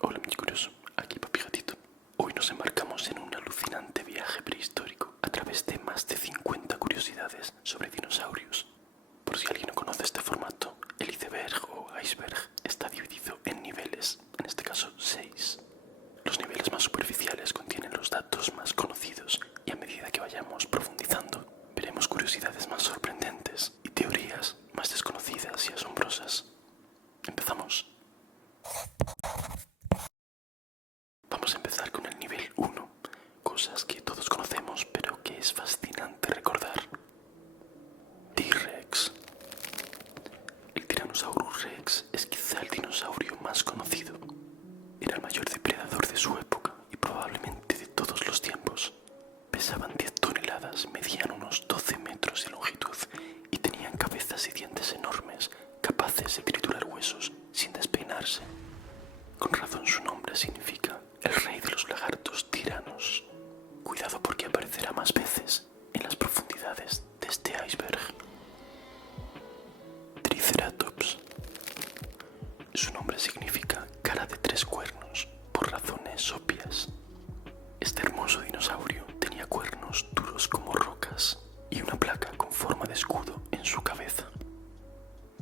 Hola, mi curioso, aquí Papi Gatito. Hoy nos embarcamos en un alucinante viaje prehistórico a través de más de 50 curiosidades sobre dinosaurios. Por si alguien no conoce este formato, el iceberg o iceberg está dividido en niveles, en este caso 6. Los niveles más superficiales contienen los datos más conocidos y a medida que vayamos profundizando, veremos curiosidades más sorprendentes y teorías más desconocidas y asombrosas. Empezamos. Vamos a empezar con el nivel 1, cosas que todos conocemos pero que es fascinante recordar. T-Rex. El Tyrannosaurus Rex es quizá el dinosaurio más conocido. Era el mayor depredador de su época y probablemente de todos los tiempos. Pesaban 10 toneladas, medían unos 12 metros de longitud y tenían cabezas y dientes enormes, capaces de triturar huesos sin despeinarse. Con razón su nombre significa el rey de los lagartos tiranos. Cuidado porque aparecerá más veces en las profundidades de este iceberg. Triceratops. Su nombre significa cara de 3 cuernos, por razones obvias. Este hermoso dinosaurio tenía cuernos duros como rocas y una placa con forma de escudo en su cabeza.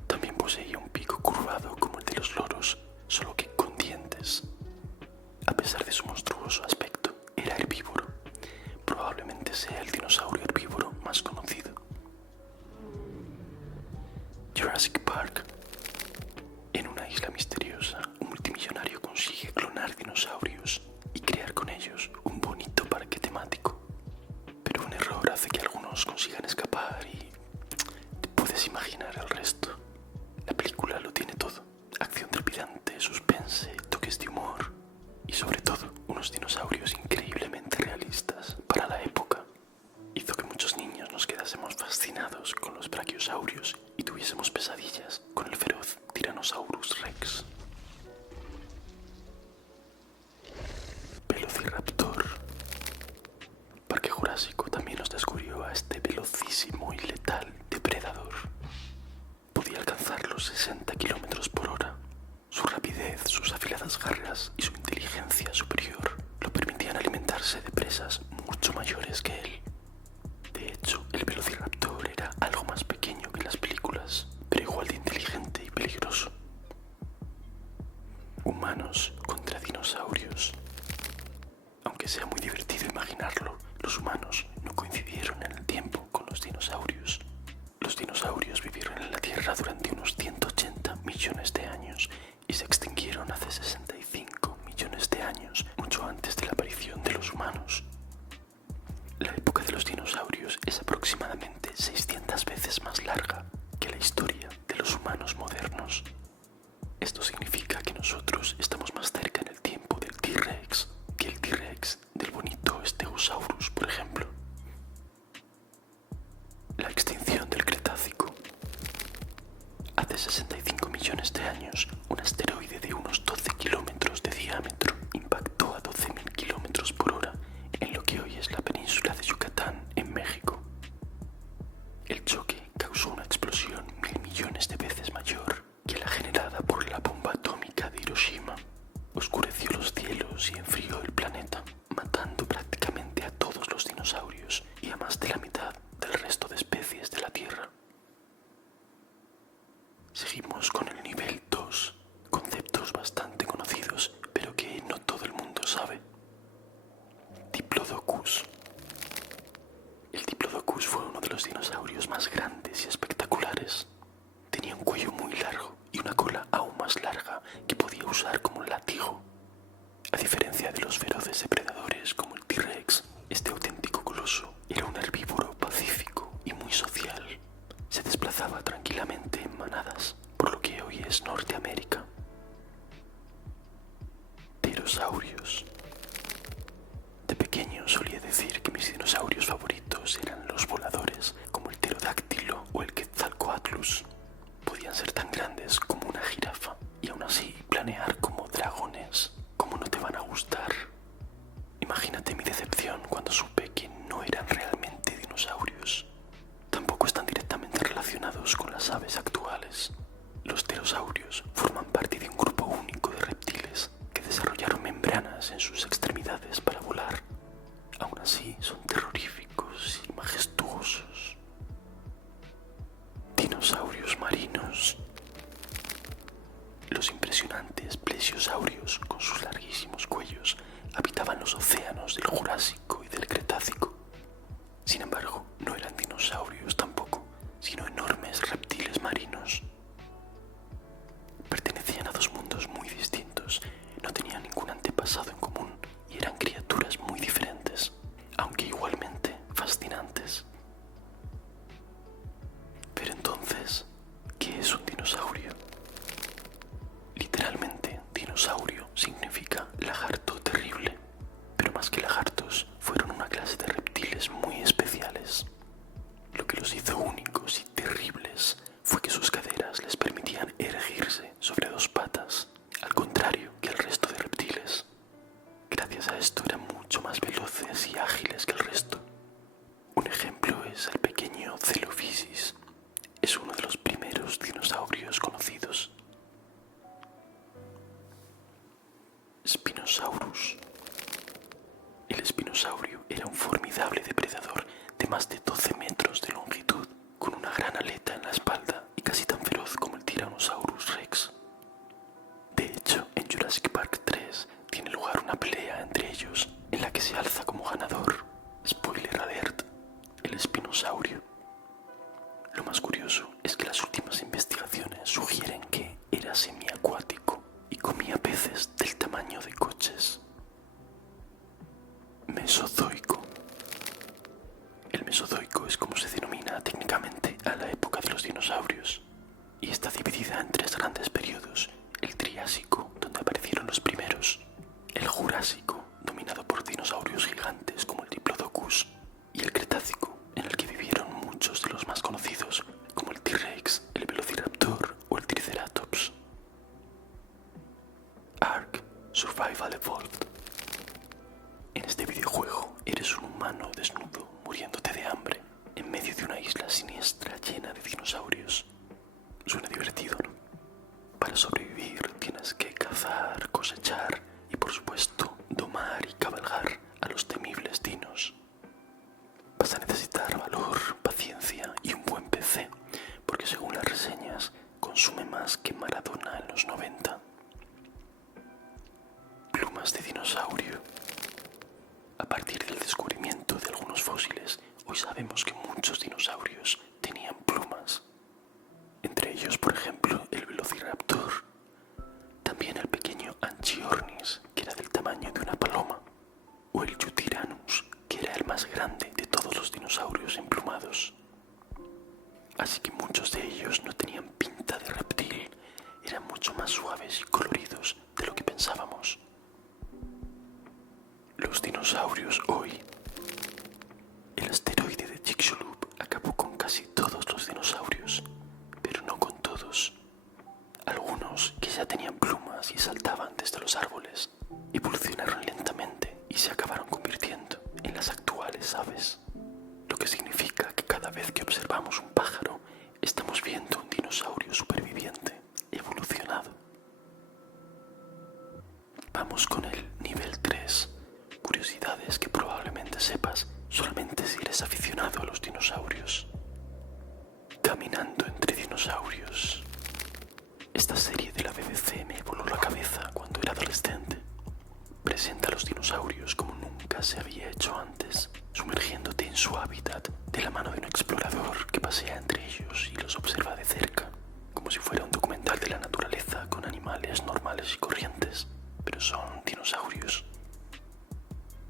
También poseía un pico curvado como el de los loros, solo que con dientes. A pesar de su monstruoso aspecto, era herbívoro. Probablemente sea el dinosaurio herbívoro más conocido. Jurassic Park. En una isla misteriosa, un multimillonario consigue clonar dinosaurios y crear con ellos un bonito parque temático. Pero un error hace que algunos consigan escapar y te puedes imaginar el resto. La película lo tiene todo: acción trepidante, suspense, toques de humor y sobre todo unos dinosaurios increíblemente realistas para la época. Hizo que muchos niños nos quedásemos fascinados con los brachiosaurios y tuviésemos pesadillas con el feroz Tyrannosaurus Rex. Velociraptor. Parque Jurásico también nos descubrió a este velocísimo y letal depredador. Podía alcanzar los 60 km por hora. Su rapidez, sus afiladas garras y su inteligencia superior lo permitían alimentarse de presas mucho mayores que él. De hecho, el velociraptor era algo más pequeño que en las películas, pero igual de inteligente y peligroso. Humanos contra dinosaurios. Aunque sea muy divertido imaginarlo, los humanos no coincidieron en el tiempo con los dinosaurios. Los dinosaurios vivieron en la Tierra durante unos 180 millones de años y se extinguieron hace 65 millones de años, mucho antes de la aparición de los humanos. La época de los dinosaurios es aproximadamente 600 veces más larga que la historia de los humanos modernos. Esto significa que nosotros estamos más cerca en el tiempo del T-Rex que el T-Rex del bonito Stegosaurus, por ejemplo. La extinción del Cretácico. Hace 65 millones de años, un asteroide de unos 12 kilómetros de diámetro impactó a 12.000 kilómetros por hora en lo que hoy es la península de Yucatán, en México. El choque causó una explosión 1.000 millones de veces mayor que la generada por la bomba atómica de Hiroshima. Oscureció los cielos y enfrió el planeta, matando prácticamente a todos los dinosaurios y a más de la mitad del resto de especies de la Tierra. Seguimos con el nivel 2, conceptos bastante conocidos, pero que no todo el mundo sabe. Diplodocus. El Diplodocus fue uno de los dinosaurios más grandes y espectaculares. Tenía un cuello muy largo y una cola aún más larga que podía usar como un látigo. A diferencia de los feroces depredadores como el T-Rex, este auténtico coloso era un herbívoro pacífico y muy social. Se desplazaba tranquilamente en manadas, por lo que hoy es Norteamérica. Pterosaurios. De pequeño solía decir que mis dinosaurios favoritos eran los voladores, como el pterodáctilo o el Quetzalcoatlus. Podían ser tan grandes como una jirafa y aún así planear como dragones. ¿Cómo no te van a gustar? Imagínate mi decepción cuando supe que no eran realmente dinosaurios. Tampoco están directamente relacionados con las aves actuales. Los pterosaurios forman parte de un grupo único de reptiles que desarrollaron plumas en sus extremidades para volar. Aún así, son terroríficos y majestuosos. Dinosaurios marinos. Los impresionantes plesiosaurios, con sus larguísimos cuellos, habitaban los océanos del Jurásico y del Cretácico. Sin embargo, no eran dinosaurios tampoco, sino enormes reptiles marinos. Pertenecían a dos mundos muy distintos, no tenían ningún antepasado en común y eran criaturas muy diferentes, aunque igualmente fascinantes. Pero entonces, ¿qué es un dinosaurio? Literalmente, dinosaurio significa lagarto terrible, pero más que lagartos, fueron una clase de reptiles muy especiales. Lo que los hizo únicos y terribles fue que sus caderas les permitían erguirse sobre dos patas, al contrario que el resto de reptiles. Gracias a esto eran mucho más veloces y ágiles que el resto. Un ejemplo es el pequeño Celophysis. Es uno de los primeros dinosaurios conocidos. Spinosaurus. El espinosaurio era un formidable depredador de más de 12 metros de longitud, con una gran aleta en la espalda y casi tan feroz como el Tyrannosaurus Rex. De hecho, en Jurassic Park 3 tiene lugar una pelea entre ellos en la que se alza como ganador, spoiler alert, el espinosaurio. Lo más curioso es que las últimas investigaciones sugieren que era semiacuático y comía peces del tamaño de coches. Mesozoico. El Mesozoico es como se denomina técnicamente a la época de los dinosaurios y está dividida en tres grandes periodos: el Triásico, donde aparecieron los primeros; el Jurásico, dominado por dinosaurios gigantes como el Diplodocus; y el Cretácico, en el que vivieron muchos de los más conocidos, como el T-Rex, el Velociraptor o el Triceratops. Ark: Survival Evolved. En este videojuego eres un humano desnudo muriéndote de hambre en medio de una isla siniestra llena de dinosaurios. Suena divertido, ¿no? Para sobrevivir tienes que cazar, cosechar y, por supuesto, domar y cabalgar a los temibles dinos. Vas a necesitar valor, paciencia y un buen PC, porque según las reseñas consume más que Maradona en los 90. Plumas de dinosaurio. A partir del descubrimiento de algunos fósiles, hoy sabemos que muchos dinosaurios tenían plumas. Entre ellos, por ejemplo, el Velociraptor. También el pequeño Anchiornis, que era del tamaño de una paloma. O el Yutyrannus, que era el más grande de todos los dinosaurios emplumados. Así que muchos de ellos no tenían pinta de reptil, eran mucho más suaves y coloridos de lo que pensábamos. Los dinosaurios hoy. El asteroide de Chicxulub acabó con casi todos los dinosaurios, pero no con todos. Algunos, que ya tenían plumas y saltaban desde los árboles, evolucionaron lentamente y se acabaron convirtiendo en las actuales aves. Lo que significa que cada vez que observamos un pájaro, estamos viendo un dinosaurio superviviente, evolucionado. Vamos con el nivel 3. Curiosidades que probablemente sepas solamente si eres aficionado a los dinosaurios. Caminando entre dinosaurios. Esta serie de la BBC me voló la cabeza cuando era adolescente. Presenta a los dinosaurios como nunca se había hecho antes, sumergiéndote en su hábitat de la mano de un explorador que pasea entre ellos y los observa de cerca, como si fuera un documental de la naturaleza con animales normales y corrientes, pero son dinosaurios.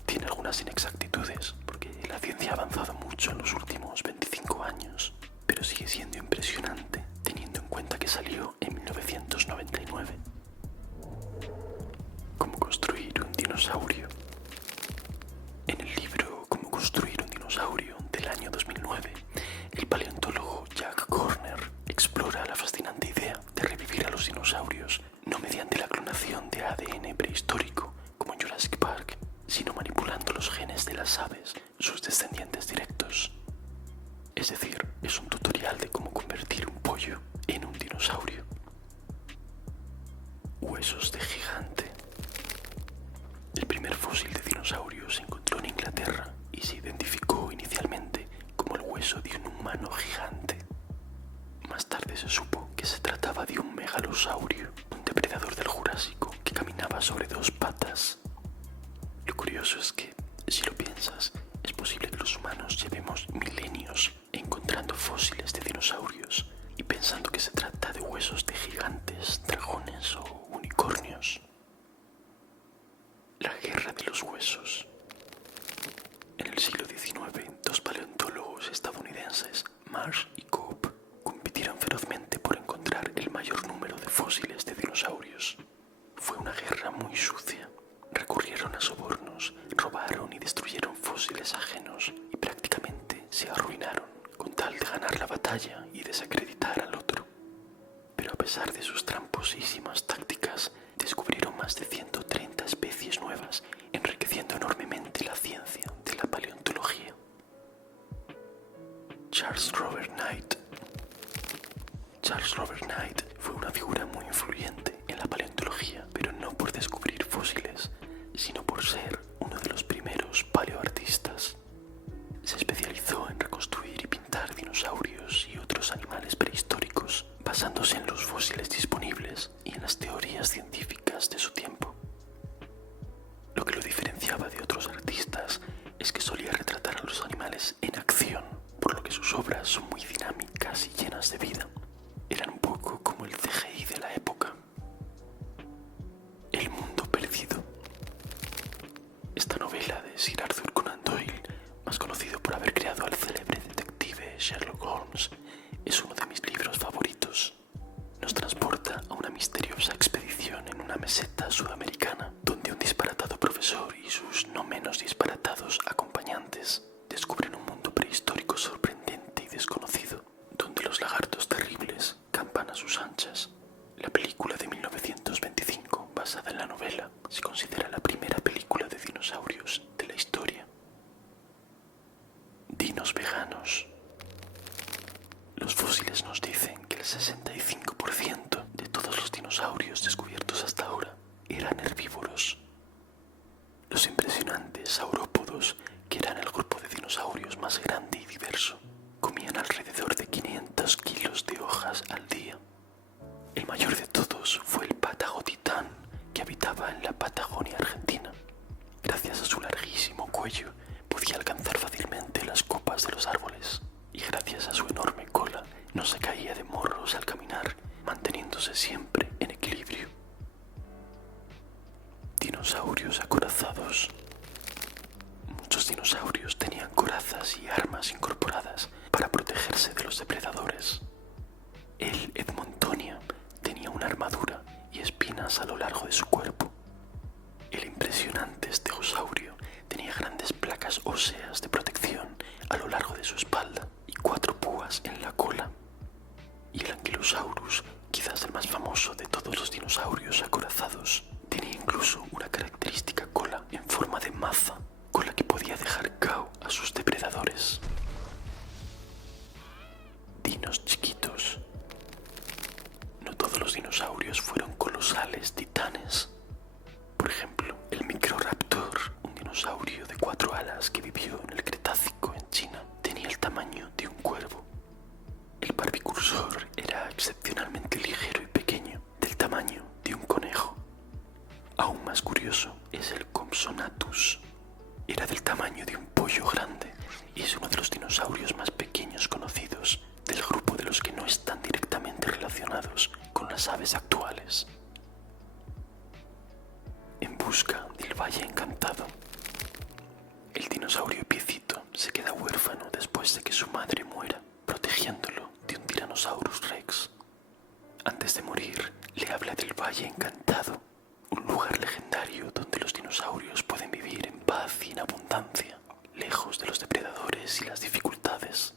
Tiene algunas inexactitudes, porque la ciencia ha avanzado mucho en los últimos 25 años, pero sigue siendo impresionante teniendo en cuenta que salió en 1999. ¿Cómo construir un dinosaurio? En el libro Cómo construir un dinosaurio del año 2009, el paleontólogo Jack Corner explora la fascinante idea de revivir a los dinosaurios no mediante la clonación de ADN prehistórico como en Jurassic Park, sino manipulando los genes de las aves, sus descendientes directos. Es decir, es un tutorial de cómo convertir un pollo en un dinosaurio. Huesos de gigante. El caminaba sobre dos patas. Lo curioso es que, si lo piensas, es posible que los humanos llevemos milenios encontrando fósiles de dinosaurios y pensando que se trata de huesos de gigantes, dragones o unicornios. La guerra de los huesos. En el siglo XIX, dos paleontólogos estadounidenses, Marsh y Cope, compitieron ferozmente por encontrar el mayor número de fósiles de dinosaurios. Fue una guerra muy sucia. Recurrieron a sobornos, robaron y destruyeron fósiles ajenos y prácticamente se arruinaron con tal de ganar la batalla y desacreditar al otro. Pero a pesar de sus tramposísimas tácticas, descubrieron más de 130 especies nuevas, enriqueciendo enormemente la ciencia de la paleontología. Charles Robert Knight. Charles Robert Knight fue una figura muy influyente en la paleontología, pero no por descubrir fósiles, sino por ser uno de los primeros paleoartistas. Se especializó en reconstruir y pintar dinosaurios y otros animales prehistóricos, basándose en los fósiles disponibles y en las teorías científicas de su tiempo. Lo que lo diferenciaba de otros artistas es que solía retratar a los animales en acción, por lo que sus obras son muy dinámicas y llenas de vida. Eran un poco como el CGI de la época. El mundo perdido. Esta novela de Sir Arthur Conan Doyle, más conocido por haber creado al célebre detective Sherlock Holmes, es uno de mis libros favoritos. Nos transporta a una misteriosa expedición en una meseta sudamericana, donde un disparatado profesor y sus no menos disparatados acompañantes descubren un mundo prehistórico sorprendente y desconocido, donde los lagartos terribles campan a sus anchas. La película de 1925, basada en la novela, se considera la primera película de dinosaurios de la historia. Dinos veganos. Los fósiles nos dicen que el 65% de todos los dinosaurios descubiertos hasta ahora eran herbívoros. Los impresionantes saurópodos, que eran el grupo de dinosaurios más grande y diverso, comían alrededor de 500 kilos de hojas al día. El mayor de todos fue el Patagotitán, que habitaba en la Patagonia argentina. Gracias a su larguísimo cuello, podía alcanzar fácilmente las copas de los árboles, y gracias a su enorme cola no se caía de morros al caminar, manteniéndose siempre en equilibrio. Dinosaurios acorazados. Muchos dinosaurios tenían corazas y armas incorporadas para protegerse de los depredadores. El Edmontonia tenía una armadura y espinas a lo largo de su cuerpo. El impresionante estegosaurio tenía grandes placas óseas de protección a lo largo de su espalda y 4 púas en la cola. Y el Ankylosaurus, quizás el más famoso de todos los dinosaurios acorazados, tenía incluso una característica cola en forma de maza, con la que podía dejar cao a sus depredadores. Dinos chiquitos. No todos los dinosaurios fueron colosales titanes. Por ejemplo, el Microraptor, un dinosaurio de 4 alas que vivió en el Cretácico en China, tenía el tamaño de un cuervo. El Barbicursor era excepcionalmente ligero y pequeño, del tamaño de un conejo. Aún más curioso es el Compsognathus. Era del tamaño de un pollo grande y es uno de los dinosaurios más pequeños conocidos, del grupo de los que no están directamente relacionados con las aves actuales. En busca del Valle Encantado. El dinosaurio Piecito se queda huérfano después de que su madre muera, protegiéndolo de un Tyrannosaurus Rex. Antes de morir, le habla del Valle Encantado, un lugar legendario donde los dinosaurios pueden vivir en paz y en abundancia, lejos de los depredadores y las dificultades.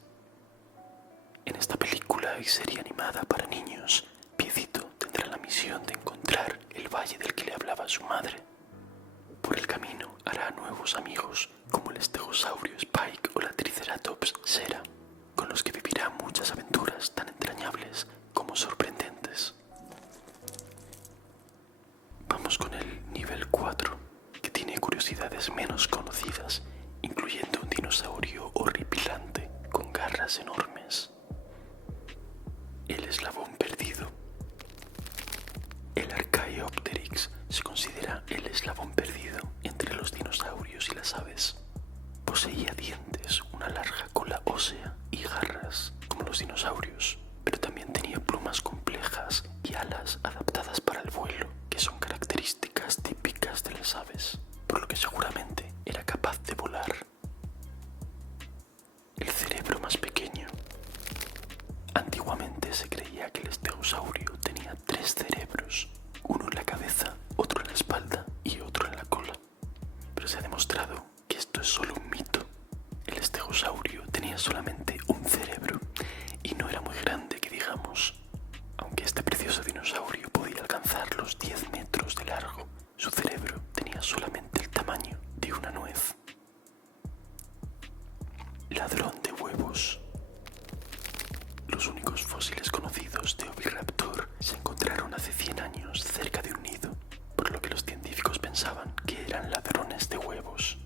En esta película y serie animada para niños, Piecito tendrá la misión de encontrar el valle del que le hablaba su madre. Por el camino hará nuevos amigos como el Stegosaurio Spike o la Triceratops Sera, con los que vivirá muchas aventuras tan entrañables como sorprendentes. Vamos con el nivel 4, que tiene curiosidades menos conocidas, incluyendo un dinosaurio horripilante con garras enormes. El eslabón perdido. El Archaeopteryx se considera las aves, por lo que seguramente era capaz de volar. El cerebro más pequeño. Antiguamente se creía que el estegosaurio tenía 3 cerebros, uno en la cabeza, otro en la espalda y otro en la cola. Pero se ha demostrado que esto es solo un mito. El estegosaurio tenía solamente un cerebro y no era muy grande, que digamos. Aunque este precioso dinosaurio podía alcanzar los 10 metros de largo, su cerebro tenía solamente el tamaño de una nuez. Ladrón de huevos. Los únicos fósiles conocidos de Oviraptor se encontraron hace 100 años cerca de un nido, por lo que los científicos pensaban que eran ladrones de huevos.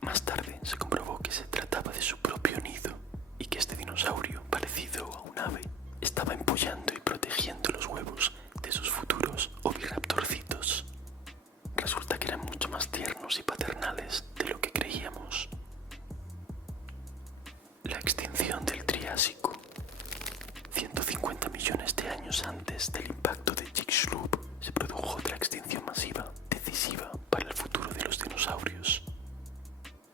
Más tarde se comprobó que se trataba de su propio nido y que este dinosaurio, parecido a un ave, estaba empollando y protegiendo los huevos de sus futuros oviraptorcitos. Resulta que eran mucho más tiernos y paternales de lo que creíamos. La extinción del Triásico. 150 millones de años antes del impacto de Chicxulub se produjo otra extinción masiva, decisiva para el futuro de los dinosaurios.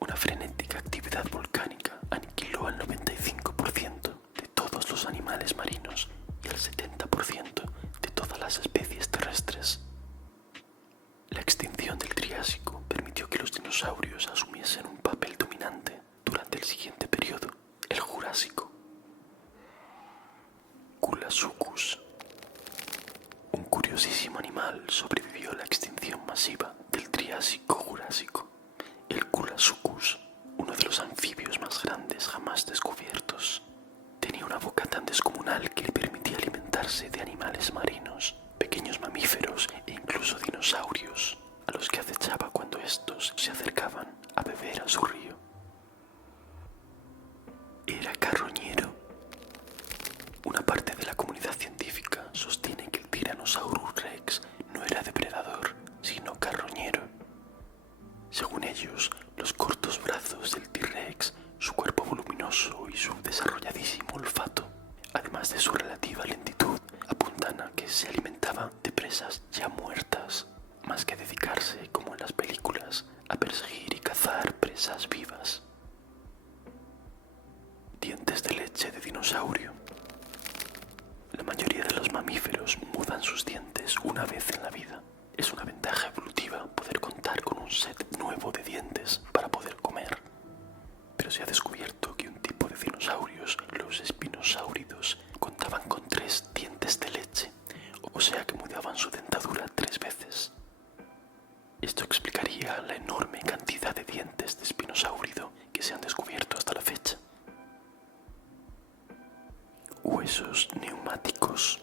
Una frenética actividad volcánica aniquiló al 95% de todos los animales marinos y al 70% de todas las especies terrestres. La extinción del Triásico permitió que los dinosaurios asumiesen un papel dominante durante el siguiente periodo, el Jurásico. Culazucus. Un curiosísimo animal sobrevivió a la extinción masiva del Triásico-Jurásico. El Culazucus, uno de los anfibios más grandes jamás descubiertos, tenía una boca tan descomunal que le permitía alimentarse de animales marinos, pequeños mamíferos e incluso dinosaurios, a los que acechaba cuando estos se acercaban a beber a su río. Era carroñero. Una parte de la comunidad científica sostiene que el Tyrannosaurus Rex no era depredador, sino carroñero. Según ellos, los cortos brazos del T-Rex, su cuerpo voluminoso y su desarrolladísimo olfato, además de su relativa lentitud, apuntan a que se alimentaba de presas ya muertas, más que dedicarse, como en las películas, a perseguir y cazar presas vivas. Dientes de leche de dinosaurio. La mayoría de los mamíferos mudan sus dientes una vez en la vida. Es una ventaja evolutiva poder contar con un set nuevo de dientes para poder comer. Pero se ha descubierto que un tipo de dinosaurios, los espinosáuridos, contaban con 3 dientes de leche, o sea que mudaban su dentadura 3 veces. Esto explicaría la enorme cantidad de dientes de espinosáurido que se han descubierto hasta la fecha. Huesos neumáticos.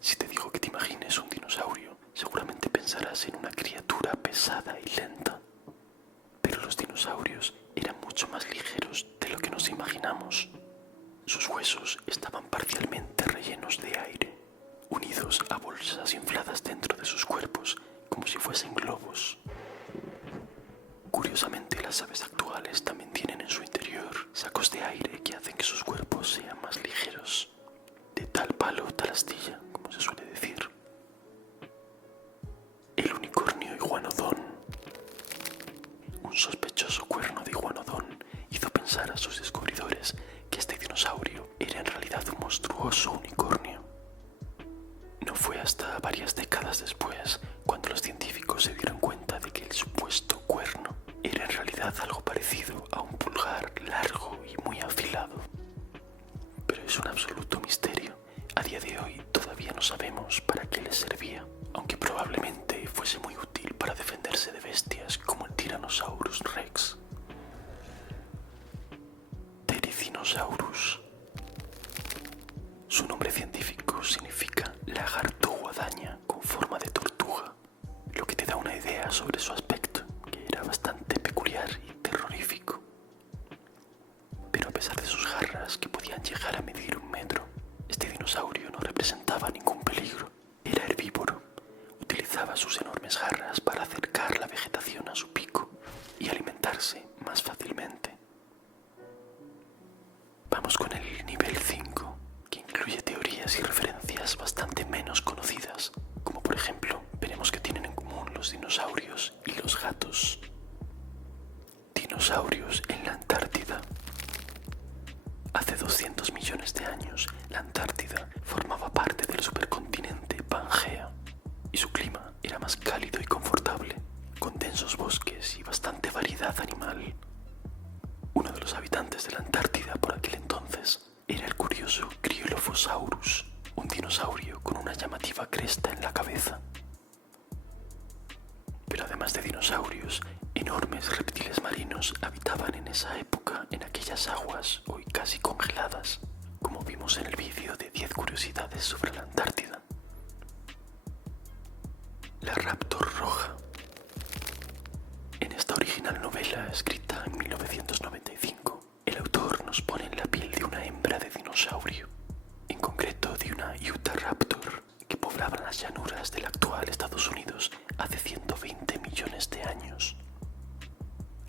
Si te digo que te imagines un dinosaurio, seguramente pensarás en una criatura pesada y lenta. Pero los dinosaurios eran mucho más ligeros de lo que nos imaginamos. Sus huesos estaban parcialmente rellenos de aire, unidos a bolsas infladas dentro de sus cuerpos, como si fuesen globos. Curiosamente, las aves actuales también tienen en su interior sacos de aire que hacen que sus cuerpos sean más ligeros. De tal palo, tal astilla, como se suele decir. El unicornio iguanodón. Un sospechoso cuerno de iguanodón hizo pensar a sus descubridores que este dinosaurio era en realidad un monstruoso unicornio. No fue hasta varias décadas después cuando los científicos se dieron cuenta de que el supuesto cuerno era en realidad algo parecido a un pulgar largo y muy afilado. Pero es un absoluto misterio. A día de hoy todavía no sabemos para qué les servía, aunque probablemente fuese muy útil para defenderse de bestias como el Tyrannosaurus Rex. Pteridinosaurus. Su nombre científico significa lagarto guadaña con forma de tortuga, lo que te da una idea sobre su aspecto, que era bastante peculiar y terrorífico. Pero a pesar de sus garras, que podían llegar a medir 1 metro, este dinosaurio no representaba ningún peligro. Era herbívoro. Utilizaba sus enormes garras para acercar la vegetación a su pico y alimentarse más fácilmente. Vamos con el nivel 5, que incluye teorías y referencias bastante menos conocidas, como por ejemplo, veremos que tienen en común los los dinosaurios y los gatos. Dinosaurios en la Antártida. Hace 200 millones de años, la Antártida formaba parte del supercontinente Pangea y su clima era más cálido y confortable, con densos bosques y bastante variedad animal. Uno de los habitantes de la Antártida por aquel entonces era el curioso Cryolophosaurus, un dinosaurio con una llamativa cresta en la cabeza. Pero además de dinosaurios, enormes reptiles marinos habitaban en esa época en aquellas aguas hoy casi congeladas, como vimos en el vídeo de 10 curiosidades sobre la Antártida. La Raptor roja. En esta original novela, escrita en 1995, el autor nos pone en la piel de una hembra de dinosaurio, en concreto de una Utahraptor que poblaba las llanuras del actual Estados Unidos hace 120 millones de años.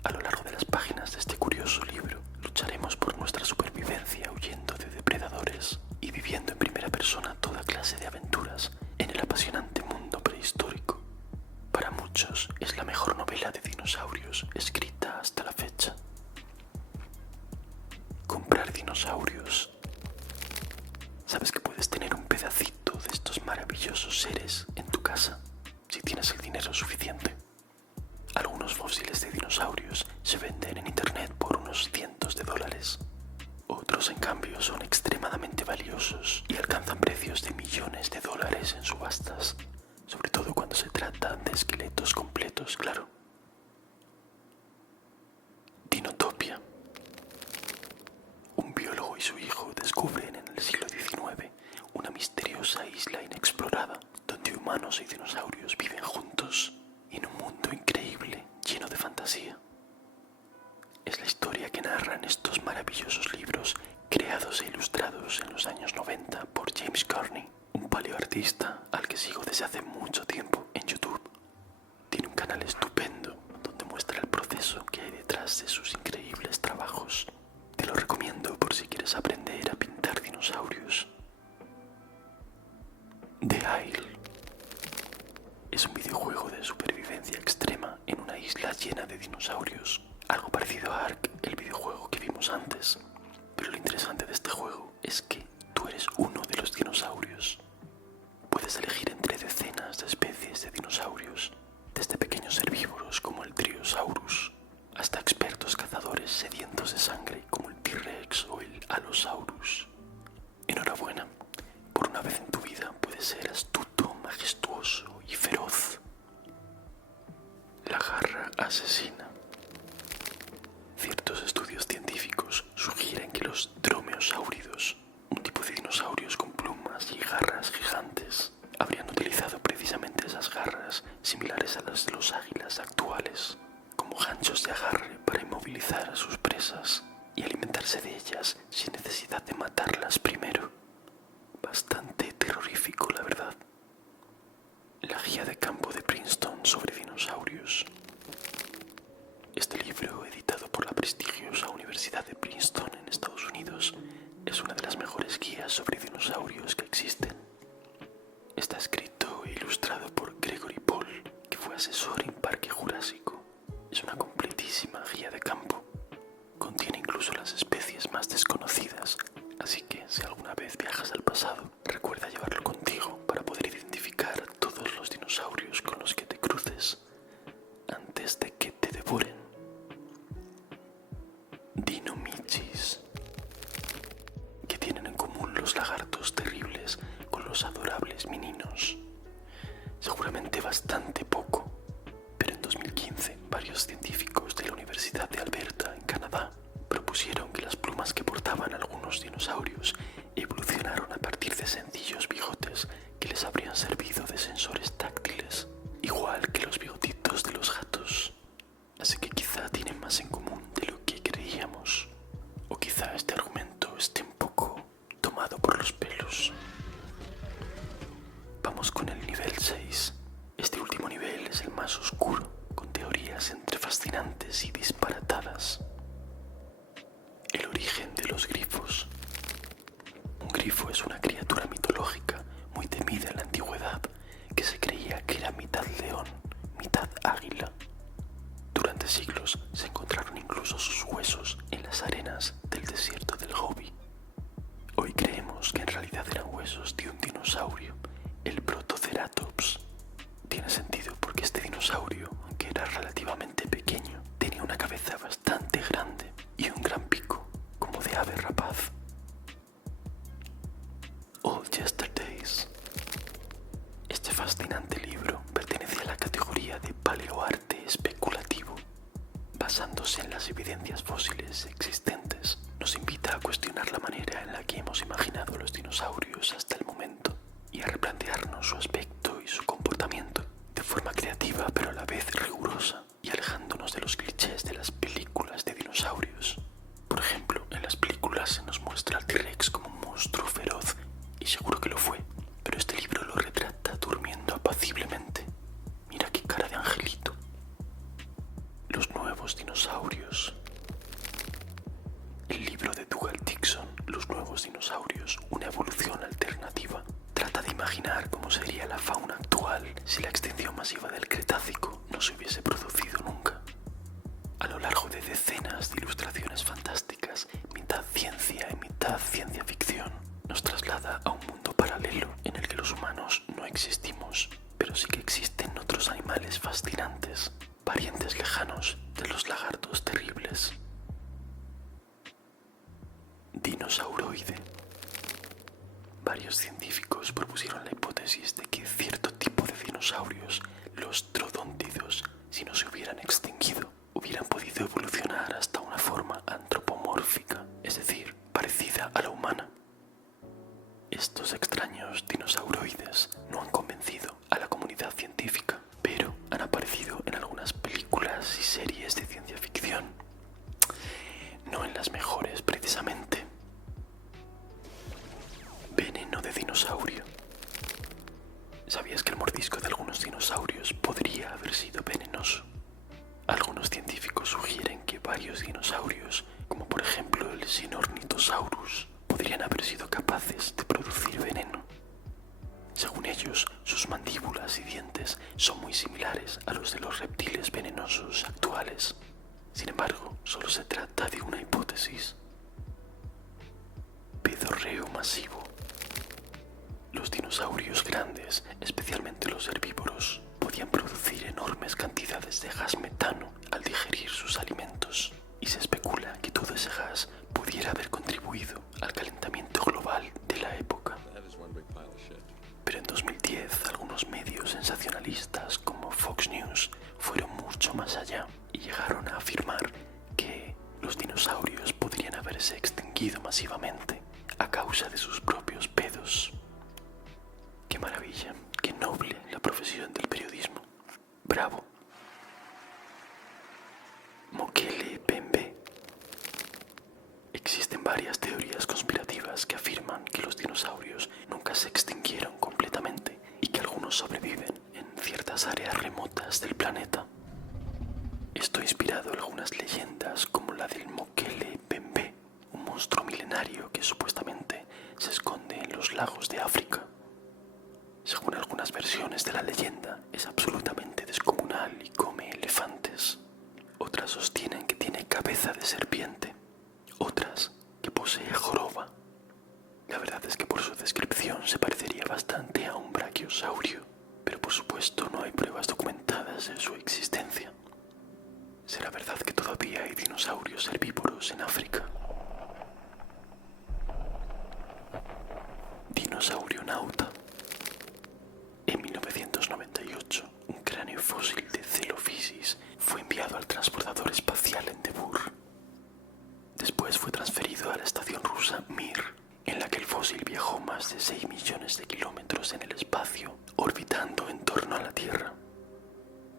A lo largo de las páginas de este curioso libro, lucharemos por nuestra supervivencia huyendo de depredadores y viviendo en primera persona toda clase de aventuras en el apasionante mundo prehistórico. Para muchos es la mejor novela de dinosaurios escrita hasta la fecha. Comprar dinosaurios. ¿Sabes que puedes tener un pedacito de estos maravillosos seres en tu casa si tienes el dinero suficiente? Algunos fósiles de dinosaurios se venden en internet por unos cientos de dólares. Otros, en cambio, son extremadamente valiosos y alcanzan precios de millones de dólares en subastas, sobre todo cuando se trata de esqueletos completos, claro. Dinotopia. Un biólogo y su hijo descubren en el siglo XIX una misteriosa isla inexplorada donde humanos y dinosaurios viven juntos en un mundo increíble, lleno de fantasía. Es la historia que narran estos maravillosos libros creados e ilustrados en los años 90 por James Gurney, un paleoartista al que sigo desde hace mucho tiempo en YouTube. Tiene un canal estupendo donde muestra el proceso que hay detrás de sus increíbles trabajos. Te lo recomiendo por si quieres aprender a pintar dinosaurios. The Isle. Es un videojuego de supervivencia extrema en una isla llena de dinosaurios, algo parecido a Ark, el videojuego que vimos antes. Pero lo interesante de este juego es que tú eres uno de los dinosaurios. Puedes elegir entre decenas de especies de dinosaurios, desde pequeños herbívoros como el Triosaurus, hasta expertos cazadores sedientos de sangre como el T-Rex o el Allosaurus. Enhorabuena, por una vez en tu vida puedes ser astuto, majestuoso y feroz. La garra asesina. Ciertos estudios científicos sugieren que los dromeosáuridos, un tipo de dinosaurios con plumas y garras gigantes, habrían utilizado precisamente esas garras similares a las de los águilas actuales, como ganchos de agarre para inmovilizar a sus presas y alimentarse de ellas sin necesidad de matarlas primero. Bastante terrorífico, la verdad. La guía de campo de Princeton sobre dinosaurios. Este libro, editado por la prestigiosa Universidad de Princeton en Estados Unidos, es una de las mejores guías sobre dinosaurios que existen. Está escrito e ilustrado por Gregory Paul, que fue asesor en Parque Jurásico. Es una completísima guía de campo. Contiene incluso las especies más desconocidas, así que si alguna vez viajas al pasado, recuerda llevarlo contigo para poder identificar a todos los dinosaurios con los que te cruces antes de que te devoren. Dinomichis. ¿Qué tienen en común los lagartos terribles con los adorables meninos? Seguramente bastante poco, pero en 2015 varios científicos de la Universidad de Alberta, en Canadá, propusieron que las plumas que portaban algunos dinosaurios evolucionaron a partir de sencillos bigotes que les habrían servido de sensores táctiles, igual que los bigotitos de los gatos. Así que quizá tienen más en común de lo que creíamos. O quizá este argumento esté un poco tomado por los pelos. Vamos con el nivel 6. Este último nivel es el más oscuro, con teorías entre fascinantes y disparatadas. El origen de los grifos. Un grifo es una criatura mitológica muy temida en la antigüedad que se creía que era mitad león, mitad era relativamente pequeño. Tenía una cabeza bastante grande y un gran pico, como de ave rapaz. All Yesterdays. Este fascinante libro pertenece a la categoría de paleoarte especulativo. Basándose en las evidencias fósiles existentes, nos invita a cuestionar la manera en la que hemos imaginado los dinosaurios hasta el momento y a replantearnos su aspecto y su comportamiento de forma creativa pero a la vez rigurosa y alejándonos de los clichés de las películas de dinosaurios. Por ejemplo, en las películas se nos muestra al T-Rex como un monstruo feroz y seguro que lo fue, pero este libro lo retrata durmiendo apaciblemente. Mira qué cara de angelito. Los nuevos dinosaurios. El libro de Dougal Dixon, Los nuevos dinosaurios, una evolución alternativa, trata de imaginar cómo sería la fauna actual si la extinción masiva del Cretácico no se hubiese producido nunca. A lo largo de decenas de ilustraciones fantásticas, mitad ciencia y mitad ciencia ficción, nos traslada a un mundo paralelo en el que los humanos no existimos, pero sí que existen otros animales fascinantes, parientes lejanos de los lagartos terribles. Dinosauroide. Varios científicos propusieron la hipótesis de que cierto tipo de dinosaurios, los troodóntidos, si no se hubieran extinguido, hubieran podido evolucionar hasta una forma antropomórfica, es decir, parecida a la humana. Estos extraños dinosauroides no han convencido a la comunidad científica, pero han aparecido en algunas películas y series de ciencia ficción. No en las mejores, precisamente. Veneno de dinosaurio. ¿Sabías que el mordisco de algunos dinosaurios podría haber sido venenoso? Algunos científicos sugieren que varios dinosaurios, como por ejemplo el Sinornithosaurus, podrían haber sido capaces de producir veneno. Según ellos, sus mandíbulas y dientes son muy similares a los de los reptiles venenosos actuales. Sin embargo, solo se trata de una hipótesis. Pedorreo masivo. Los dinosaurios grandes, especialmente los herbívoros, podían producir enormes cantidades de gas metano al digerir sus alimentos, y se especula que todo ese gas pudiera haber contribuido al calentamiento global de la época. Pero en 2010, algunos medios sensacionalistas como Fox News fueron mucho más allá y llegaron a afirmar que los dinosaurios podrían haberse extinguido masivamente a causa de sus propios pedos. ¡Qué maravilla! ¡Qué noble la profesión del periodismo! ¡Bravo! Mokele Pembe. Existen varias teorías conspirativas que afirman que los dinosaurios nunca se extinguieron completamente y que algunos sobreviven en ciertas áreas remotas del planeta. Esto ha inspirado algunas leyendas como la del Mokele Pembe, un monstruo milenario que supuestamente se esconde en los lagos de África. Según algunas versiones de la leyenda, es absolutamente descomunal y come elefantes. Otras sostienen que tiene cabeza de serpiente. Otras que posee joroba. La verdad es que por su descripción se parecería bastante a un brachiosaurio, pero por supuesto no hay pruebas documentadas de su existencia. ¿Será verdad que todavía hay dinosaurios herbívoros en África? Dinosaurio nauta. En 1998, un cráneo fósil de Celophysis fue enviado al transportador espacial Endeavour. Después fue transferido a la estación rusa Mir, en la que el fósil viajó más de 6 millones de kilómetros en el espacio, orbitando en torno a la Tierra.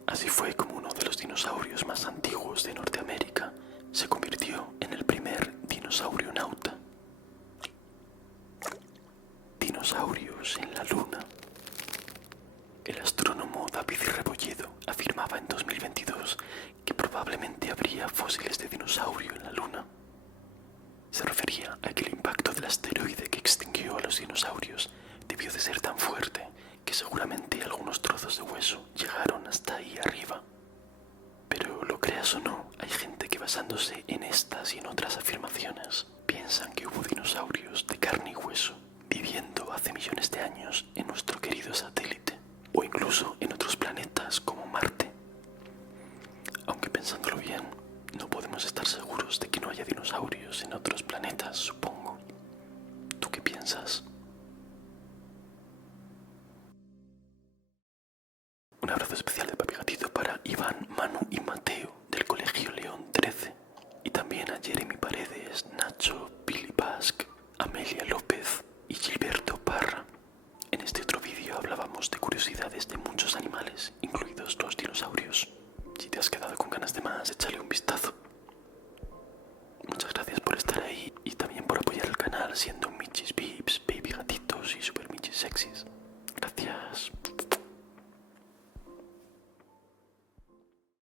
Así fue como uno de los dinosaurios más antiguos de Norteamérica se convirtió en el primer dinosaurio nauta. Dinosaurios en la Luna. El astrónomo David Rebolledo afirmaba en 2022 que probablemente habría fósiles de dinosaurio en la Luna. Se refería a que el impacto del asteroide que extinguió a los dinosaurios debió de ser tan fuerte que seguramente algunos trozos de hueso llegaron hasta ahí arriba. Pero lo creas o no, hay gente que basándose en estas y en otras afirmaciones piensan que hubo dinosaurios de carne y hueso viviendo hace millones de años en nuestro querido satélite, o incluso en otros planetas como Marte. dinosaurios en otros planetas